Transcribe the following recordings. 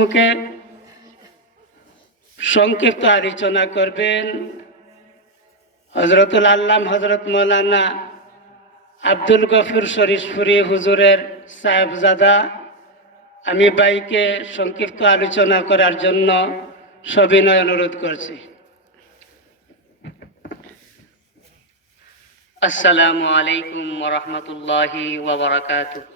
মুখে সংক্ষিপ্ত আলোচনা করবেন হজরতুল আল্লাম হজরত মৌলানা আব্দুল গফুর শরীফুরি হুজুরের সাহেবজাদা। আমি বাইকে সংক্ষিপ্ত আলোচনা করার জন্য সবিনয় অনুরোধ করছি। আসসালামু আলাইকুম রহমতুল্লাহি ওবরাকাতুহ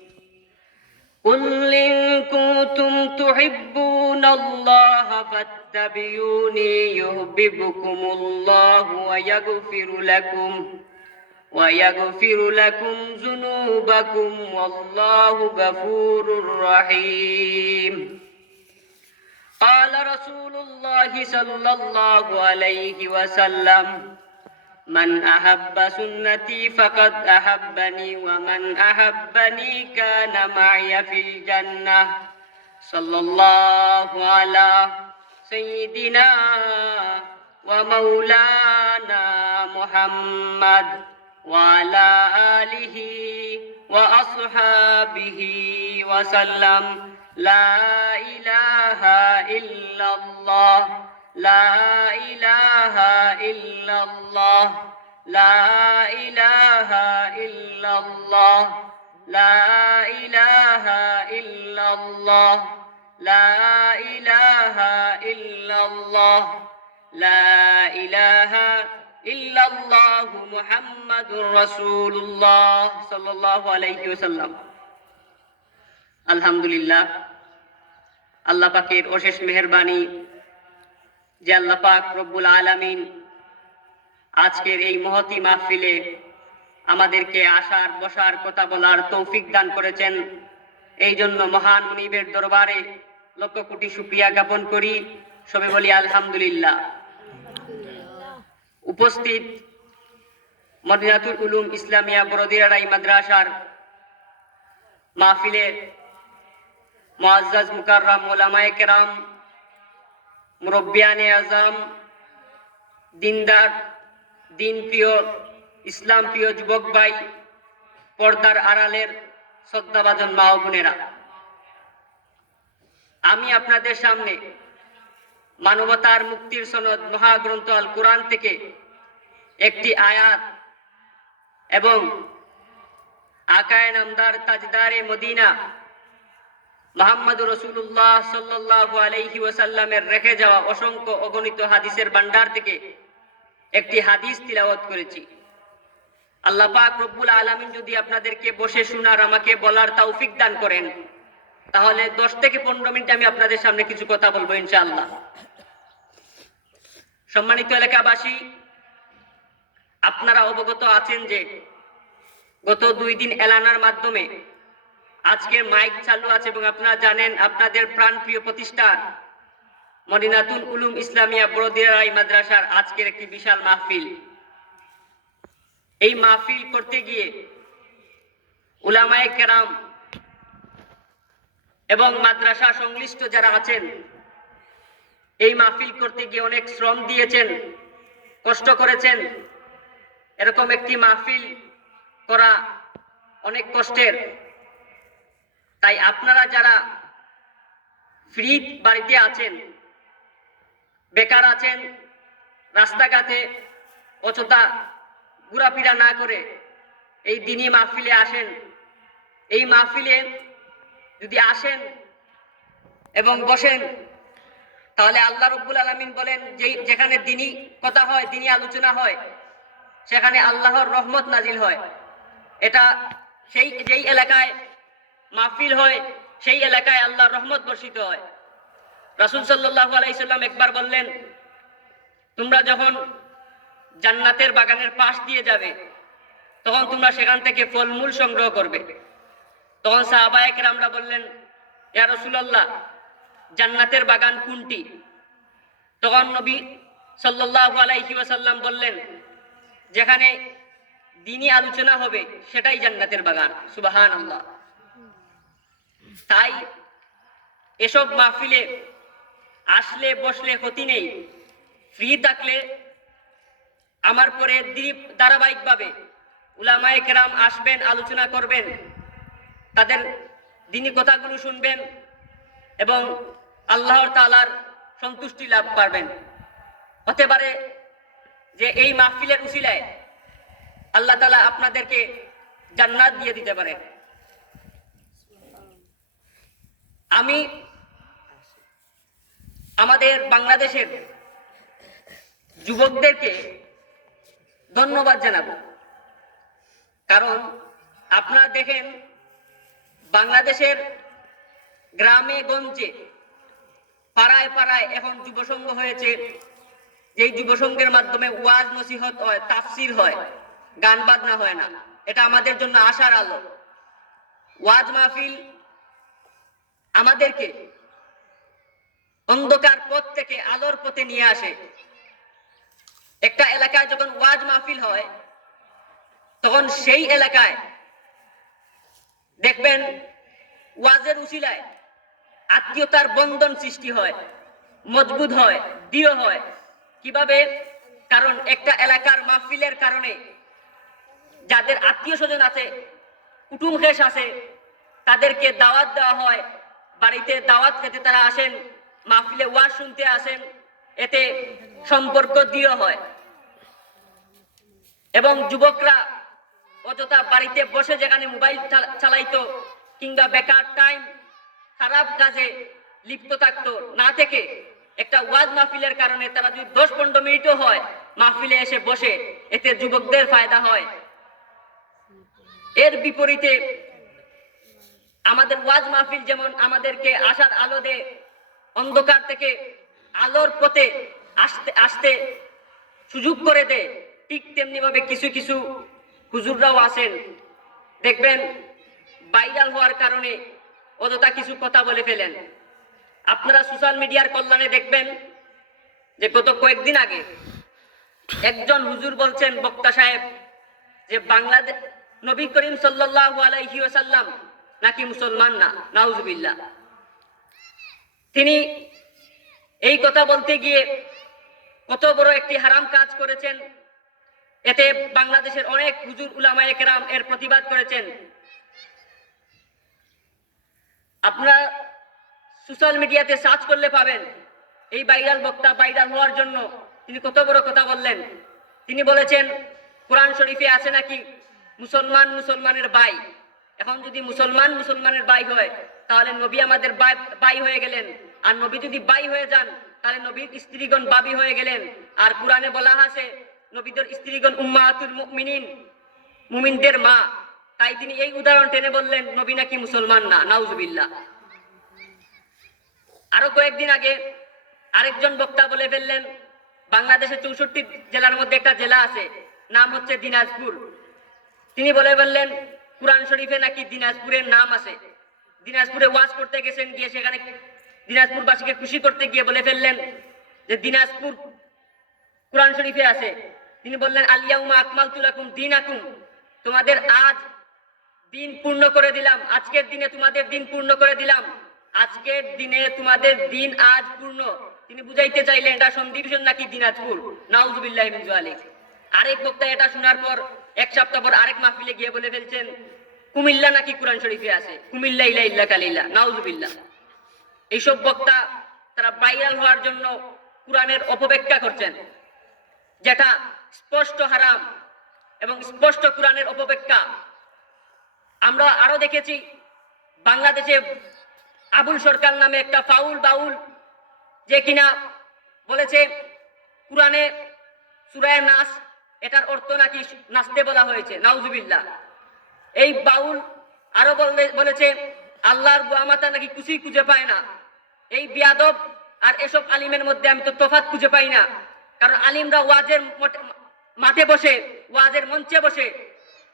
قل إن كنتم تحبون الله فاتبعوني يحببكم الله ويغفر لكم ويغفر لكم ذنوبكم والله غفور رحيم. قال رسول الله صلى الله عليه وسلم من أحب سنتي فقد أحبني ومن أحبني كان معي في الجنة. صلى الله على سيدنا ومولانا محمد وعلى آله وأصحابه وسلم. لا إله إلا الله. লা ইলাহা ইল্লাল্লাহ, লা ইলাহা ইল্লাল্লাহ, লা ইলাহা ইল্লাল্লাহ, লা ইলাহা ইল্লাল্লাহ, লা ইলাহা ইল্লাল্লাহ মুহাম্মাদুর রাসূলুল্লাহ সাল্লাল্লাহু আলাইহি ওয়াসাল্লাম। আলহামদুলিল্লাহ, আল্লাহ পাকের অশেষ মেহেরবানি যে আল্লাহ পাক রব্বুল আলামিন আজকের এই মহতি মাহফিলে আমাদেরকে আসার, বসার কথা বলার তৌফিক দান করেছেন। এই জন্য মহান মুনিবের দরবারে লক্ষ কোটি সুপ্রিয়া জ্ঞাপন করি। সবে বলি আলহামদুলিল্লাহ। উপস্থিত মদিনাতুল উলুম ইসলামিয়া বড়দিরারাই মাদ্রাসার মাহফিলের মুআজ্জাজ মুকাররাম ওলামায়ে কেরাম মুরব্বিয়ানে আজম, দিনদার দিন প্রিয় ইসলাম প্রিয় যুবক ভাই, পর্দার আড়ালের শ্রদ্ধাভাজন মা বোনেরা। আমি আপনাদের সামনে মানবতার মুক্তির সনদ মহাগ্রন্থ আল কোরআন থেকে একটি আয়াত এবং আকায় নামদার তাজদারে মদিনা মোহাম্মদ রসুল্লাহ সাল্লাহ আলাইহি ওয়াসাল্লামের রেখে যাওয়া অসংখ্য অগণিত হাদিসের ভান্ডার থেকে একটি হাদিস তিলাওয়াত করেছি। আল্লাহ পাক রব্বুল আলামিন যদি আপনাদেরকে বসে শোনার আমাকে বলার তৌফিক দান করেন, তাহলে দশ থেকে পনেরো মিনিট আমি আপনাদের সামনে কিছু কথা বলব ইনশাআল্লাহ। সম্মানিত এলাকাবাসী, আপনারা অবগত আছেন যে গত দুই দিন এলানার মাধ্যমে আজকের মাইক চালু আছে এবং আপনারা জানেন আপনাদের প্রাণপ্রিয় প্রতিষ্ঠান মদিনাতুল উলুম ইসলামিয়া বড়দিরাই মাদ্রাসার আজকের একটি বিশাল মাহফিল। এই মাহফিল করতে গিয়ে উলামায়ে কেরাম এবং মাদ্রাসা সংশ্লিষ্ট যারা আছেন, এই মাহফিল করতে গিয়ে অনেক শ্রম দিয়েছেন, কষ্ট করেছেন। এরকম একটি মাহফিল করা অনেক কষ্টের। তাই আপনারা যারা ফ্রি বাড়িতে আছেন, বেকার আছেন, রাস্তাঘাটে অযথা ঘোরাফেরা না করে এই দিনই মাহফিলে আসেন, এই মাহফিলে যদি আসেন এবং বসেন, তাহলে আল্লাহ রব্বুল আলমিন বলেন যে যেখানে দিনই কথা হয়, দিনই আলোচনা হয়, সেখানে আল্লাহর রহমত নাজিল হয়। এটা সেই, যেই এলাকায় মাহফিল হয়, সেই এলাকায় আল্লাহর রহমত বর্ষিত হয়। রাসুল সাল্লাহ আলাইসাল্লাম একবার বললেন, তোমরা যখন জান্নাতের বাগানের পাশ দিয়ে যাবে, তখন তোমরা সেখান থেকে ফলমূল সংগ্রহ করবে। তখন সাহাবায়কের আমরা বললেন, ইয়া রসুলাল্লাহ, জান্নাতের বাগান কোনটি? তখন নবী সাল্লাল্লাহু আলাইহি ওয়াসাল্লাম বললেন, যেখানে দিনই আলোচনা হবে, সেটাই জান্নাতের বাগান। সুবাহান আল্লাহ তাই এসব মাহফিলে আসলে বসলে ক্ষতি নেই। ফ্রি থাকলে আমার পরে দ্বীপ ধারাবাহিকভাবে উলামায়ে কেরাম আসবেন, আলোচনা করবেন, তাদের দিনী কথাগুলো শুনবেন এবং আল্লাহর তালার সন্তুষ্টি লাভ পারবেন হতে পারে যে এই মাহফিলের উসিলায় আল্লাহ তালা আপনাদেরকে জান্নাত দিয়ে দিতে পারে আমি আমাদের বাংলাদেশের যুবকদেরকে ধন্যবাদ জানাব। কারণ আপনারা দেখেন, বাংলাদেশের গ্রামে গঞ্জে পাড়ায় পাড়ায় এখন যুবসংঘ হয়েছে। যেই যুবসংঘের মাধ্যমে ওয়াজ নসিহত হয়, তাফসির হয়, গান বাজনা হয় না। এটা আমাদের জন্য আশার আলো। ওয়াজ মাহফিল আমাদেরকে অন্ধকার পথ থেকে আলোর পথে নিয়ে আসে। একটা এলাকায় যখন ওয়াজ মাহফিল হয়, তখন সেই এলাকায় দেখবেন ওয়াজের উসিলায় আত্মীয়তার বন্ধন সৃষ্টি হয়, মজবুত হয়, দৃঢ় হয়। কীভাবে? কারণ একটা এলাকার মাহফিলের কারণে যাদের আত্মীয় স্বজন আছে, কুটুম খেস আছে, তাদেরকে দাওয়াত দেওয়া হয় বাড়িতে দাওয়াত খেতে তারা আসেন, মাহফিলে ওয়াজ শুনতে আসেন, এতে সম্পর্ক দৃঢ় হয়। এবং যুবকরা অযথা বাড়িতে বসে যেখানে মোবাইল চালাইতো কিংবা বেকার টাইম খারাপ কাজে লিপ্ত থাকতো, না থেকে একটা ওয়াজ মাহফিলের কারণে তারা যদি দশ পনেরো মিনিটও হয় মাহফিলে এসে বসে, এতে যুবকদের ফায়দা হয়। এর বিপরীতে আমাদের ওয়াজ মাহফিল যেমন আমাদেরকে আশার আলো দেয় অন্ধকার থেকে আলোর পথে আসতে আসতে সুযোগ করে দেয় ঠিক তেমনি ভাবে কিছু কিছু হুজুররাও আসেন দেখবেন ভাইরাল হওয়ার কারণে অযথা কিছু কথা বলে ফেলেন। আপনারা সোশ্যাল মিডিয়ার কল্যাণে দেখবেন যে গত কয়েকদিন আগে একজন হুজুর বলছেন, বক্তা সাহেব, যে বাংলাদেশ নবী করিম সাল্লাল্লাহু আলাইহি ওয়াসাল্লাম নাকি মুসলমান না? নাউজুবিল্লাহ। তিনি এই কথা বলতে গিয়ে কত বড় একটি হারাম কাজ করেছেন। এতে বাংলাদেশের অনেক হুজুর উলামায়ে কেরাম এর প্রতিবাদ করেছেন। আপনারা সোশ্যাল মিডিয়াতে সার্চ করলে পাবেন। এই ভাইরাল বক্তা ভাইরাল হওয়ার জন্য তিনি কত বড় কথা বললেন। তিনি বলেছেন, কোরআন শরীফে আছে নাকি মুসলমান মুসলমানের ভাই? এখন যদি মুসলমান মুসলমানের ভাই হয়, তাহলে নবী আমাদের ভাই হয়ে গেলেন। আর নবী যদি ভাই হয়ে যান, তাহলে নবীর স্ত্রীগণ বাবি হয়ে গেলেন। আর কোরআনে বলা আছে, নবীদের স্ত্রীগণ উম্মাহাতুল মুমিনিন, মুমিনদের মা। তাই তিনি এই উদাহরণ টেনে বললেন, নবী নাকি মুসলমান না, নাউজুবিল্লাহ। আরও কয়েকদিন আগে আরেকজন বক্তা বলে ফেললেন, বাংলাদেশের চৌষট্টি জেলার মধ্যে একটা জেলা আছে, নাম হচ্ছে দিনাজপুর। তিনি বলে বললেন কোরআন শরীফে নাকি দিনাজপুরের নাম আছে? দিনাজপুরে ওয়াজ করতে গেছেন, গিয়ে সেখানে দিনাজপুরবাসীকে খুশি করতে গিয়ে বলে ফেললেন যে দিনাজপুর কোরআন শরীফে আছে। তিনি বললেন আলিয়াউমা আকমাল তুলাকুম দিন আকুম তোমাদের আজ দিন পূর্ণ করে দিলাম। আজকের দিনে তোমাদের দিন পূর্ণ করে দিলাম। আজকের দিনে তোমাদের দিন আজ পূর্ণ। তিনি বুঝাইতে চাইলেন, এটা সন্ধিবিষণ নাকি দিনাজপুর? নাউজুবিল্লাহ আরেক বক্তা এটা শোনার পর এক সপ্তাহ পর আরেক মাহফিলে গিয়ে বলে ফেলছেন, কুমিল্লা নাকি কোরআন শরীফে আছে? কুমিল্লা ইলা ইল্লা কালিল্লা নাউজুবিল্লাহ। এইসব বক্তা তারা ভাইরাল হওয়ার জন্য কোরআনের অপব্যাখ্যা করছেন, যেটা স্পষ্ট হারাম এবং স্পষ্ট কোরআনের অপব্যাখ্যা। আমরা আরও দেখেছি, বাংলাদেশে আবুল সরকার নামে একটা ফাউল বাউল যে কিনা বলেছে, কোরআনে সুরায় নাচ এটার অর্থ নাকি নাচতে বলা হয়েছে, নাউজুবিল্লাহ। এই বাউল আরও বলেছে, আল্লাহর গোয়ামাতা নাকি কুচি খুঁজে পায় না। এই বিয়াদব আর এসব আলিমের মধ্যে আমি তো তফাৎ খুঁজে পাই না। কারণ আলিমরা ওয়াজের মাঠে বসে, ওয়াজের মঞ্চে বসে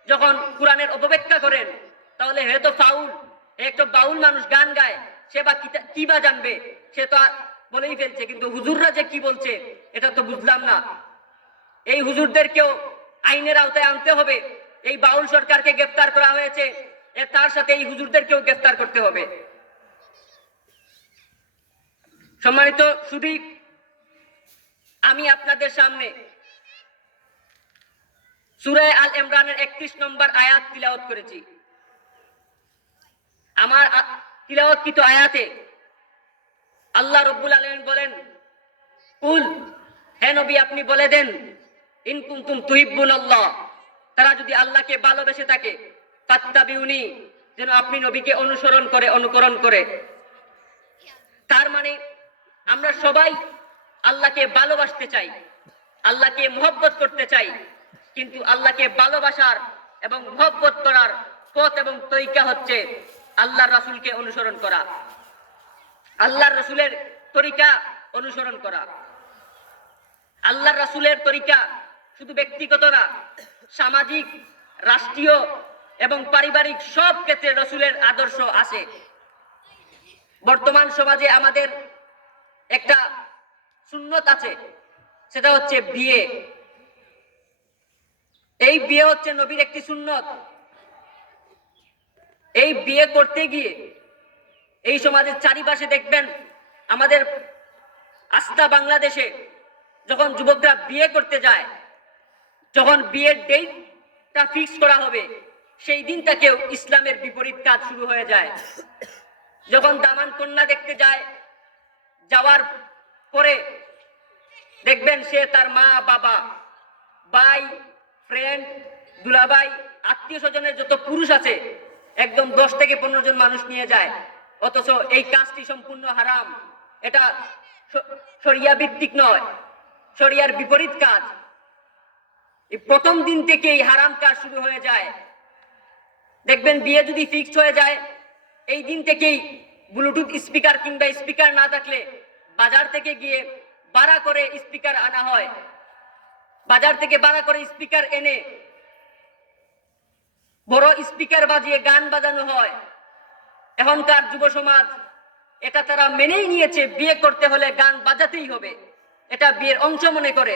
যখন কোরআনের অপব্যাখ্যা করেন, তাহলে হে তো ফাউল, হে একটা বাউল মানুষ গান গায়, সে বা কি বা জানবে? সে তো আর বলেই ফেলছে, কিন্তু হুজুররা যে কি বলছে, এটা তো বুঝলাম না। এই হুজুরদেরকেও আইনের আওতায় আনতে হবে। এই বাউল সরকারকে গ্রেফতার করা হয়েছে। তার সাথে এই হুজুরদেরকেও গ্রেফতার করতে হবে। সম্মানিত শুধু আমি আপনাদের সামনে সুরায় আল ইমরানের একত্রিশ নম্বর আয়াত তিলাওয়াত করেছি। আমার তিলাওয়াতকৃত আয়াতে আল্লাহ রব্বুল আলমিন বলেন, কুল, হে নবী, আপনি বলে দেন ইন কুনতুম তুহিব্বুন আল্লাহ। তারা যদি আল্লাহকে ভালোবেসে থাকে ফাত্তাবিউনি যেন আপনি নবীকে অনুসরণ করে, অনুকরণ করে। তার মানে আমরা সবাই আল্লাহকে ভালোবাসতে চাই, আল্লাহকে মোহব্বত করতে চাই, কিন্তু আল্লাহকে ভালোবাসার এবং মোহব্বত করার পথ এবং তরিকা হচ্ছে আল্লাহর রাসূলকে অনুসরণ করা। আল্লাহর রসুলের তরিকা অনুসরণ করা। আল্লাহর রাসূলের তরিকা শুধু ব্যক্তিগত না, সামাজিক, রাষ্ট্রীয় এবং পারিবারিক সব ক্ষেত্রে রসুলের আদর্শ আছে। বর্তমান সমাজে আমাদের একটা সুন্নত আছে, সেটা হচ্ছে বিয়ে। এই বিয়ে হচ্ছে নবীর একটি সুন্নত। এই বিয়ে করতে গিয়ে এই সমাজের চারিপাশে দেখবেন, আমাদের আস্থা বাংলাদেশে যখন যুবকরা বিয়ে করতে যায় যখন বিয়ের ডেটটা ফিক্স করা হবে, সেই দিনটাকেও ইসলামের বিপরীত কাজ শুরু হয়ে যায়। যখন দামান কন্যা দেখতে যায়, যাওয়ার পরে দেখবেন সে তার মা, বাবা, ভাই ফ্রেন্ড দুলাভাই, আত্মীয় স্বজনের যত পুরুষ আছে, একদম দশ থেকে পনেরো জন মানুষ নিয়ে যায়। অথচ এই কাজটি সম্পূর্ণ হারাম। এটা শরিয়া ভিত্তিক নয়। শরিয়ার বিপরীত কাজ। এই প্রথম দিন থেকে এই হারাম কাজ শুরু হয়ে যায়। দেখবেন বিয়ে যদি ফিক্সড হয়ে যায়, এই দিন থেকেই ব্লুটুথ স্পিকার কিংবা স্পিকার না থাকলে বাজার থেকে গিয়ে ভাড়া করে স্পিকার আনা হয়। বাজার থেকে ভাড়া করে স্পিকার এনে বড় স্পিকার বাজিয়ে গান বাজানো হয়। এখনকার যুব সমাজ, এটা তারা মেনেই নিয়েছে, বিয়ে করতে হলে গান বাজাতেই হবে। এটা বিয়ের অংশ মনে করে।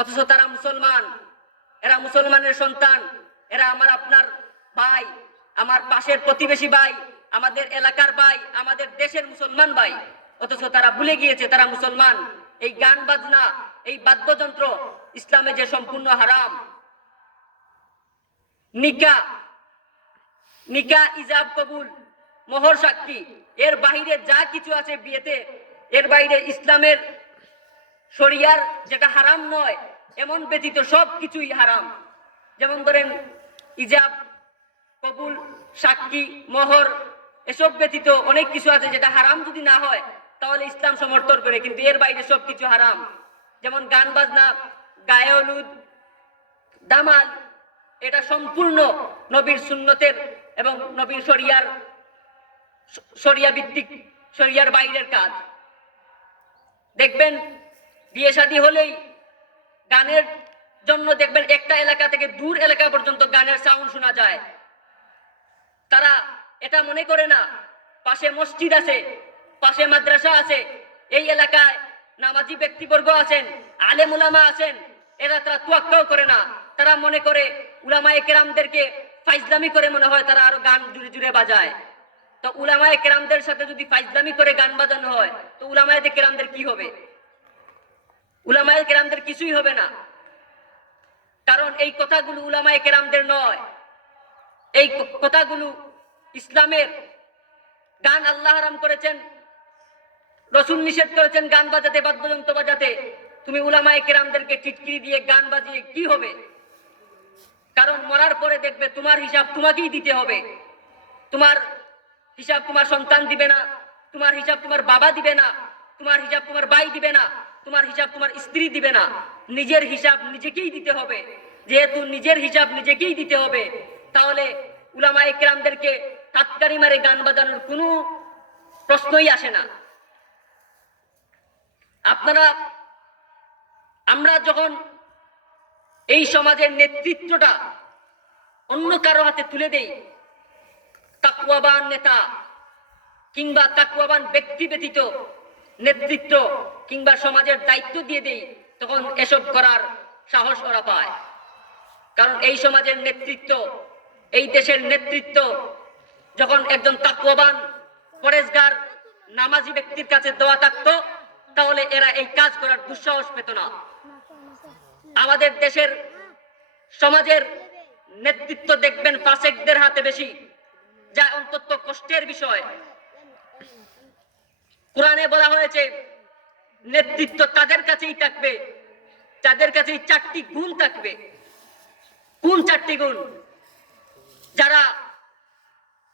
অথচ তারা মুসলমান। এরা মুসলমানের সন্তান, এরা আমার আপনার ভাই, আমার পাশের প্রতিবেশী ভাই, আমাদের এলাকার ভাই, আমাদের দেশের মুসলমান ভাই। অথচ তারা ভুলে গিয়েছে, তারা মুসলমান। এই গান বাজনা, এই বাদ্যযন্ত্র ইসলামে যে সম্পূর্ণ হারাম। নিকা নিকা ইজাব কবুল, মোহর সাক্ষী। এর বাইরে যা কিছু আছে বিয়েতে, এর বাইরে ইসলামের শরিয়ার যেটা হারাম নয় এমন ব্যতীত সব কিছুই হারাম। যেমন ধরেন, ইজাব, কবুল, সাক্ষী, মোহর, এসব ব্যতীত অনেক কিছু আছে যেটা হারাম যদি না হয়, তাহলে ইসলাম সমর্থন করে, কিন্তু এর বাইরে সব কিছু হারাম। যেমন গান বাজনা গায়ে হলুদ দামাল, এটা সম্পূর্ণ নবীর সুন্নতের এবং নবীর শরিয়ার, শরিয়া ভিত্তিক, শরিয়ার বাইরের কাজ। দেখবেন, বিয়ে শাদী হলেই গানের জন্য দেখবেন একটা এলাকা থেকে দূর এলাকা পর্যন্ত গানের সাউন্ড শোনা যায়। তারা এটা মনে করে না, পাশে মসজিদ আছে, পাশে মাদ্রাসা আছে, এই এলাকায় নামাজি ব্যক্তিবর্গ আছেন, আলেম উলামা আছেন, এরা তারা তুয়াক্কাও করে না। তারা মনে করে উলামায়ে কেরামদেরকে ফাইজলামি করে মনে হয় তারা আরও গান জুড়ে জুড়ে বাজায়। তো উলামায়ে কেরামদের সাথে যদি ফাইজলামি করে গান বাজানো হয়, তো উলামায়ে কেরামদের কি হবে? উলামায়ে কেরামদের কিছুই হবে না। কারণ এই কথাগুলো উলামায়ে কেরামদের নয়। এই কথাগুলো ইসলামের গান আল্লাহ হারাম করেছেন, রসুল নিষেধ করেছেন গান বাজাতে, বাদ্যযন্ত্র বাজাতে। তুমি উলামায়ে কেরামদেরকে টিটকিরি দিয়ে গান বাজিয়ে কি হবে? কারণ মরার পরে দেখবে তোমার হিসাব তোমাকেই দিতে হবে। তোমার হিসাব তোমার সন্তান দিবে না, তোমার হিসাব তোমার বাবা দিবে না, তোমার হিসাব তোমার ভাই দিবে না। তোমার হিসাব তোমার স্ত্রী দিবে না। নিজের হিসাব নিজেকেই দিতে হবে। যেহেতু নিজের হিসাব নিজেকেই দিতে হবে, তাহলে উলামায়ে কেরামদেরকে তাৎকারি মারে গান বাজানোর কোনো প্রশ্নই আসে না। আপনারা, আমরা যখন এই সমাজের নেতৃত্বটা অন্য কারও হাতে তুলে দেই তাকুয়াবান নেতা কিংবা তাকুয়াবান ব্যক্তি ব্যতীত নেতৃত্ব কিংবা সমাজের দায়িত্ব দিয়ে দেই, তখন এসব করার সাহস ওরা পায়। কারণ এই সমাজের নেতৃত্ব, এই দেশের নেতৃত্ব যখন একজন তাকুয়াবান পরেশগার, নামাজি ব্যক্তির কাছে দেওয়া থাকতো, তাহলে এরা এই কাজ করার দুঃসাহস পেত না। আমাদের দেশের সমাজের নেতৃত্ব দেখবেন ফাসেকদের হাতে বেশি, যা অন্তত কষ্টের বিষয়। কোরআনে বলা হয়েছে, নেতৃত্ব তাদের কাছেই থাকবে, তাদের কাছেই চারটি গুণ থাকবে। কোন চারটি গুণ? যারা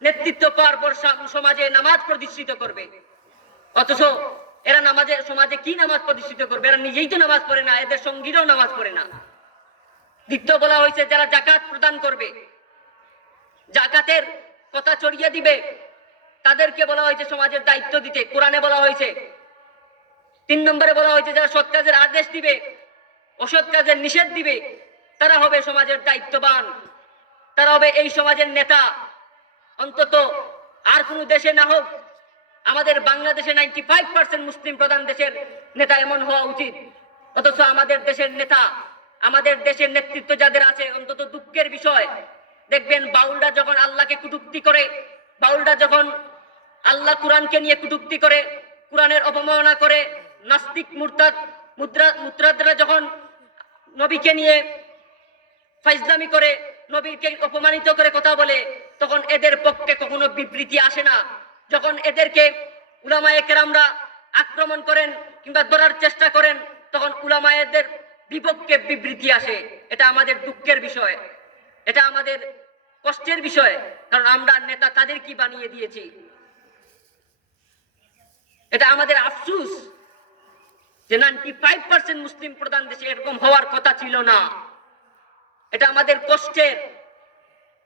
নেতৃত্ব পাওয়ার পর সমাজে নামাজ প্রতিষ্ঠিত করবে। অথচ এরা নামাজে, সমাজে কি নামাজ প্রতিষ্ঠিত করবে? এরা নিজেই তো নামাজ পড়ে না, এদের সঙ্গীরাও নামাজ পড়ে না। দ্বিতীয় বলা হয়েছে, যারা জাকাত প্রদান করবে, জাকাতের কথা ছড়িয়ে দিবে তাদেরকে বলা হয়েছে সমাজের দায়িত্ব দিতে, কোরআনে বলা হয়েছে। তিন নম্বরে বলা হয়েছে, যারা সৎ কাজের আদেশ দিবে, অসৎ কাজের নিষেধ দিবে, তারা হবে সমাজের দায়িত্ববান। তারা হবে এই সমাজের নেতা। অন্তত আর কোনো দেশে না হোক, আমাদের বাংলাদেশে নাইনটি ফাইভ পার্সেন্ট মুসলিম প্রধান দেশের নেতা এমন হওয়া উচিত। অথচ আমাদের দেশের নেতা, আমাদের দেশের নেতৃত্ব যাদের আছে, অন্তত দুঃখের বিষয়। দেখবেন বাউলরা যখন আল্লাহকে কুটুক্তি করে, বাউলরা যখন আল্লাহ কোরআনকে নিয়ে কুটুক্তি করে, কোরআনের অপমাননা করে, নাস্তিক মুরতাদ, মুদ্রা মুদ্রাদরা যখন নবীকে নিয়ে ফাইজলামি করে, নবীকে অপমানিত করে কথা বলে, তখন এদের পক্ষে কখনো বিবৃতি আসে না। যখন এদেরকে উলামায়ে কেরামরা আক্রমণ করেন কিংবা ধরার চেষ্টা করেন, তখন উলামায়েদের বিপক্ষে বিবৃতি আসে। এটা আমাদের দুঃখের বিষয়। এটা আমাদের কষ্টের বিষয়। কারণ আমরা নেতা তাদের কি বানিয়ে দিয়েছি? এটা আমাদের আফসুস যে নাইনটি ফাইভ পার্সেন্ট মুসলিম প্রধান দেশে এরকম হওয়ার কথা ছিল না। এটা আমাদের কষ্টের।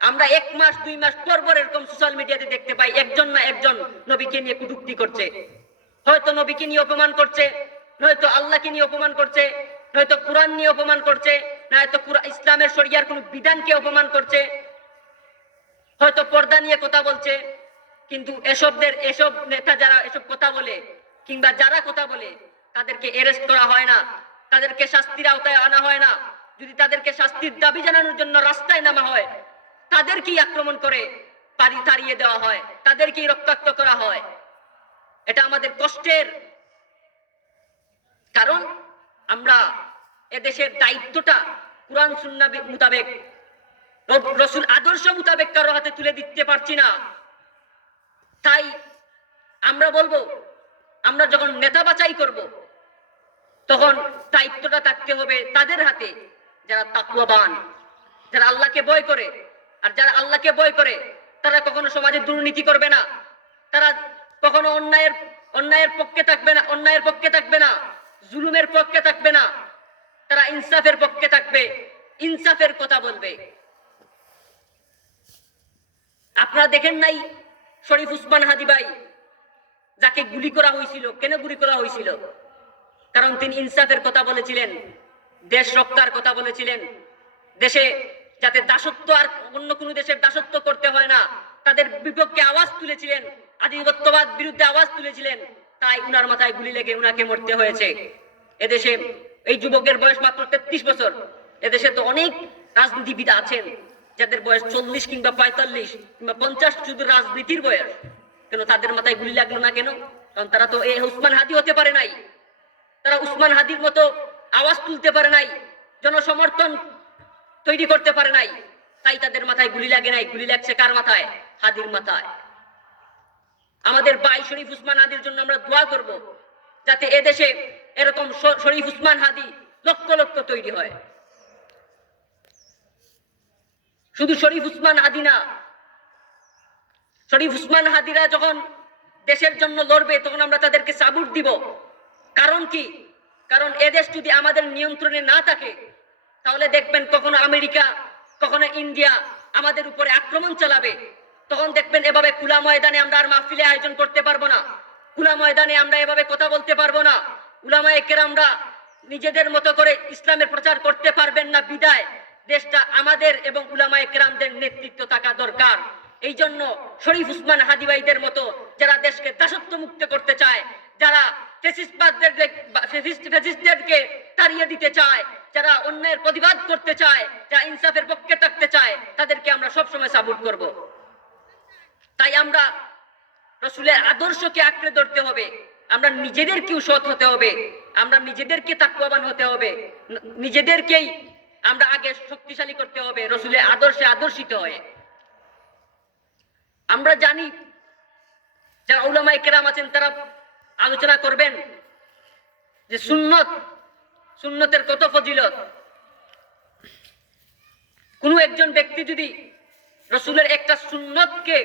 আমরা এক মাস, দুই মাস পর পর এরকম সোশ্যাল মিডিয়াতে দেখতে পাই, একজন না একজন নবীকে নিয়ে কুটুক্তি করছে। হয়তো নবীকে নিয়ে অপমান করছে, নয়তো আল্লাহকে নিয়ে অপমান করছে, নয়তো কোরআন নিয়ে অপমান করছে, নয়তো কুরআ- ইসলামের শরিয়ার কোন বিধানকে অপমান করছে, হয়তো পর্দা নিয়ে কথা বলছে। কিন্তু এসবদের, এসব নেতা যারা এসব কথা বলে, কিংবা যারা কথা বলে, তাদেরকে এরেস্ট করা হয় না। তাদেরকে শাস্তির আওতায় আনা হয় না। যদি তাদেরকে শাস্তির দাবি জানানোর জন্য রাস্তায় নামা হয়, তাদেরকেই আক্রমণ করে পারি তাড়িয়ে দেওয়া হয়, তাদেরকেই রক্তাক্ত করা হয়। এটা আমাদের কষ্টের। কারণ আমরা এদেশের দায়িত্বটা কোরআন সুন্না মোতাবেক রসুল আদর্শ মোতাবেক কারও হাতে তুলে দিতে পারছি না। তাই আমরা বলব, আমরা যখন নেতা বাছাই করব, তখন দায়িত্বটা থাকতে হবে তাদের হাতে, যারা তাকুয়াবান যারা আল্লাহকে বয় করে। আর যারা আল্লাহকে বয় করে, তারা কখনো সমাজে দুর্নীতি করবে না। তারা কখনো অন্যায়ের অন্যায়ের পক্ষে থাকবে না, অন্যায়ের পক্ষে থাকবে না, জুলুমের পক্ষে থাকবে না। তারা ইনসাফের পক্ষে থাকবে, ইনসাফের কথা বলবে। আপনারা দেখেন নাই শরীফ উসমান হাদি ভাই, যাকে গুলি করা হয়েছিল। কেন গুলি করা হয়েছিল? কারণ তিনি ইনসাফের কথা বলেছিলেন, দেশ রক্ষার কথা বলেছিলেন। দেশে যাতে দাসত্ব আর অন্য কোনো দেশের দাসত্ব করতে হয় না, তাদের বিপক্ষে আওয়াজ তুলেছিলেন, আধিপত্যবাদ বিরুদ্ধে আওয়াজ তুলেছিলেন। তাই উনার মাথায় গুলি লেগে উনাকে মরতে হয়েছে। এদেশে এই যুবকের বয়স মাত্র তেত্রিশ বছর। এদেশে তো অনেক রাজনীতিবিদ আছেন। যাদের বয়স চল্লিশ কিংবা পঁয়তাল্লিশ কিংবা পঞ্চাশ শুধু রাজনীতির বয়স। কেন তাদের মাথায় গুলি লাগল না কেন? কারণ তারা তো এই উসমান হাদি হতে পারে নাই। তারা উসমান হাদির মতো আওয়াজ তুলতে পারে নাই, জনসমর্থন তৈরি করতে পারে নাই। তাই তাদের মাথায় গুলি লাগে নাই। গুলি লাগছে কার মাথায়? হাদির মাথায়। আমাদের ভাই শরীফ উসমান হাদির জন্য আমরা দোয়া করব, যাতে এদেশে এরকম শরীফ উসমান হাদি লক্ষ লক্ষ তৈরি হয়। শুধু শরীফ উসমান হাদি না। শরীফ উসমান হাদিরা যখন দেশের জন্য লড়বে, তখন আমরা তাদেরকে সাবুট দিব। কারণ কি? কারণ এদেশ যদি আমাদের নিয়ন্ত্রণে না থাকে, তাহলে দেখবেন কখনো আমেরিকা, কখনো ইন্ডিয়া আমাদের উপরে আক্রমণ চালাবে। তখন দেখবেন এভাবে খোলা ময়দানে আমরা আর মাহফিলে আয়োজন করতে পারব না। খোলা ময়দানে আমরা এভাবে কথা বলতে পারব না। উলামায়ে কেরামরা নিজেদের মতো করে ইসলামের প্রচার করতে পারবেন না বিদায়। দেশটা আমাদের এবং উলামায় কেরামদের নেতৃত্ব থাকা দরকার। এই জন্য শরীফ উসমান হাদিবাইদের মতো যারা দেশকে দাসত্ব মুক্ত করতে চায়, যারা ফেসিস্টদেরকে তাড়িয়ে দিতে চায়, যারা অন্যের প্রতিবাদ করতে চায়, যারা ইনসাফের পক্ষে থাকতে চায়, তাদেরকে আমরা সবসময় সাপোর্ট করব। তাই আমরা রসুলের আদর্শকে আঁকড়ে ধরতে হবে। আমরা নিজেদেরকেও সৎ হতে হবে। আমরা নিজেদেরকে তাকুয়াবান হতে হবে। নিজেদেরকেই আমরা আগে শক্তিশালী করতে হবে, রসুলের আদর্শে আদর্শিত হয়ে। আমরা জানি, যারা উলামায়ে কেরাম আছেন, তারা আলোচনা করবেন যে সুন্নত, সুন্নতের কত ফজিলত। কোনো একজন ব্যক্তি যদি রসুলের একটা সুন্নতকে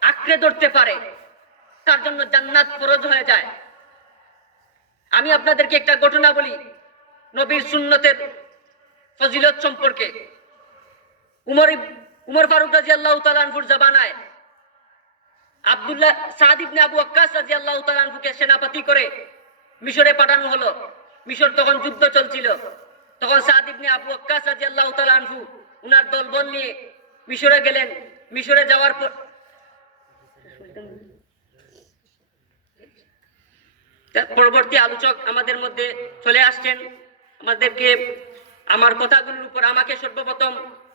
আঁকড়ে ধরতে পারে, তার জন্য জান্নাত ফরজ হয়ে যায়। আমি আপনাদেরকে একটা ঘটনা বলি। নবীর সুন্নতের ফজিলত সম্পর্কে। উমর উমর ফারুক রাজি আল্লাহ তালানপুর জাবানায় আব্দুল্লাহ সাদ ইবনে আবু আক্কাস রাজি আল্লাহ তালানপুকে সেনাপতি করে মিশরে পাঠানো হলো। মিশর তখন যুদ্ধ চলছিল। তখন সাদ ইবনে আবু আক্কাস রাজি আল্লাহ তালানহু উনার দলবল নিয়ে মিশরে গেলেন। মিশরে যাওয়ার পর পরবর্তী আলোচক আমাদের মধ্যে চলে আসছেন। আমাদেরকে আমার কথাগুলোর উপর আমাকে সর্বপ্রথম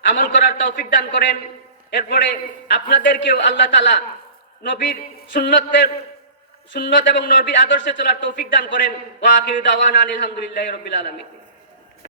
আমল করার তৌফিক দান করেন। এরপরে আপনাদেরকেও আল্লাহ তালা নবীর সুন্নতের, সুন্নত এবং নবীর আদর্শে চলার তৌফিক দান করেন। ওয়াকিউদ্দাওয়ান আলহামদুলিল্লাহ রবিল আলমী